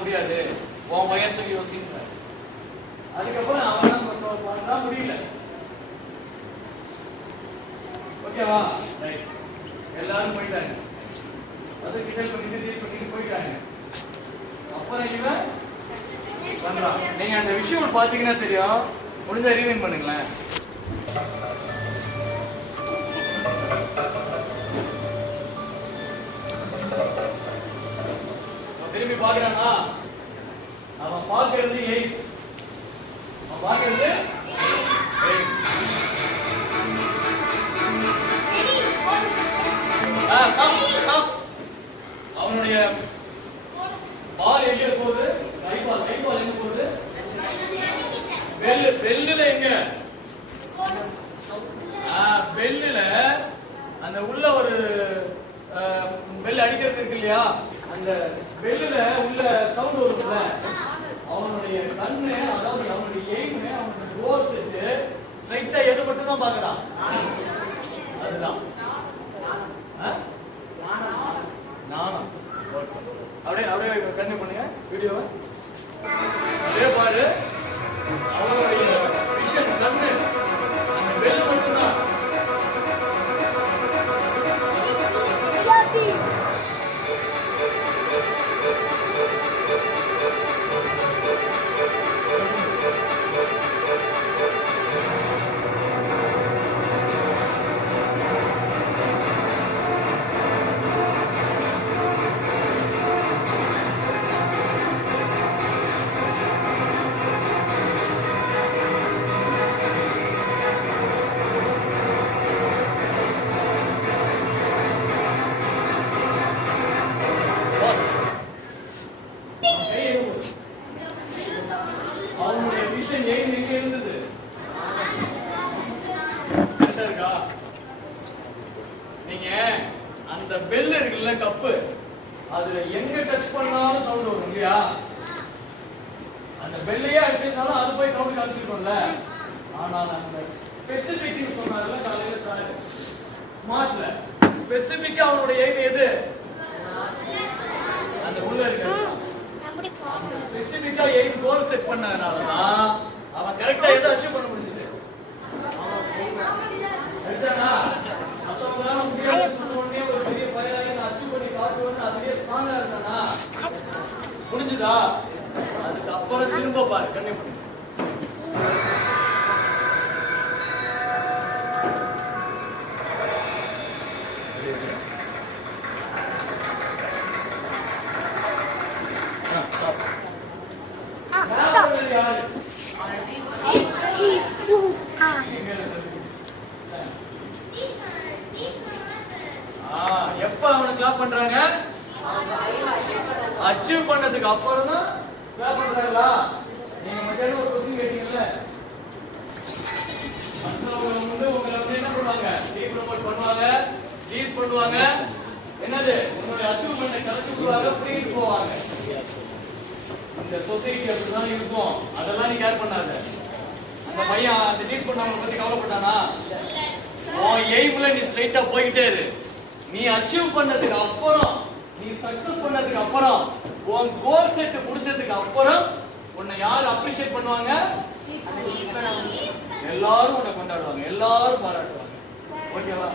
முடியாது, உன் உயரத்துக்கு யோசிங்க. அதுக்கப்புறம் அவன் முடியல. ஓகேவா? ரைட். எல்லாரும் போயிட்டாங்க. அது கிண்டல் பண்ணிட்டு போயிட்டாங்க. அப்புறம் இவன் பண்றான். நீங்க அந்த விஷயம் பாத்தீங்கன்னா தெரியும். முடிஞ்சா ரீவைண்ட் பண்ணுங்களேன். திரும்பி பாக்குறானா? அவன் பாக்குறது 8. அவன் பாக்குறது 8. அவனுடைய பால் எங்க போகுது? கைபால் எங்க போகுது? பெல்லுல எங்க? பெல்லுல அந்த உள்ள ஒரு பெல் அடிக்கிறது இருக்கு இல்லையா? அந்த பெல்லுல உள்ள சவுண்ட் வரும்ல. அவனுடைய கண்ணு, அதாவது அவனுடைய எய்ம், அவனுடைய கோல் செட்டு ஸ்ட்ரைட்டா எது மட்டும் தான் பாக்குறான்? அதுதான் நானும். அப்படியே கண்ணு பண்ணுங்க வீடியோவை. அதே பாரு, அவனுடைய விஷன் கண்ணு அந்த பெல் மட்டும்தான். நீங்க அந்த பெல் இருக்குல்ல, கப்பு, அதுல எங்க டச் பண்ணாலும் சவுண்ட் வரும் இல்லையா? அந்த பெல்லையே அடிச்சிருந்தாலும் அது போய் சவுண்ட் காமிச்சிருக்கோம்ல. ஆனா அந்த ஸ்பெசிபிக் சொன்னார்ல காலையில சார், ஸ்மார்ட்ல ஸ்பெசிபிக்கா அவனுடைய எய்ம் எது? அந்த உள்ள இருக்கு. அந்த ஸ்பெசிபிக்கா எய்ம் கோல் செட் பண்ணனால தான் அவன் கரெக்டா எதை அச்சீவ் பண்ண முடிஞ்சது. சரிதானா? மத்தவங்களால முடியாது சொன்ன உடனே ஒரு பெரிய ஃபயராக நான் அச்சீவ் பண்ணி காட்டுவேன்னு அதுலயே ஸ்ட்ராங்கா இருந்தானா முடிஞ்சுதா? அதுக்கு அப்புறம் திரும்ப பாரு, கண்ணே பண்ணு. எப்ப அவனை கிளாப் பண்றாங்க? அச்சீவ் பண்ணதுக்கு அப்புறம் தான் கிளாப் பண்றாங்களா? நீங்க மத்தியானம் ஒரு क्वेश्चन கேட்டீங்கல்ல, மற்றவங்க உங்களை என்ன பண்ணுவாங்க? டீ ப்ரோமோட் பண்ணுவாங்க, டீஸ் பண்ணுவாங்க, என்னது உங்களுடைய அச்சீவ்மெண்ட்டை கலைச்சு விடுவாங்க, ஃப்ரீட்டு போவாங்க. இந்த சொசைட்டி அப்படிதான் இருக்கும். அதெல்லாம் நீ கேர் பண்ணாத. அந்த பையன் அந்த டீஸ் பண்ணவங்களை பத்தி கவலைப்பட்டானா? உன் எய்ம்ல நீ ஸ்ட்ரைட்டா போய்கிட்டே இரு. நீ அச்சீவ் பண்ணதுக்கு அப்புறம், நீ சக்சஸ் பண்ணதுக்கு அப்புறம், உன் கோல் செட் முடிஞ்சதுக்கு அப்புறம் உன்னை யார் அப்ரிஷியேட் பண்ணுவாங்க? எல்லாரும் உன்னை கொண்டாடுவாங்க, எல்லாரும் பாராட்டுவாங்க. ஓகேவா?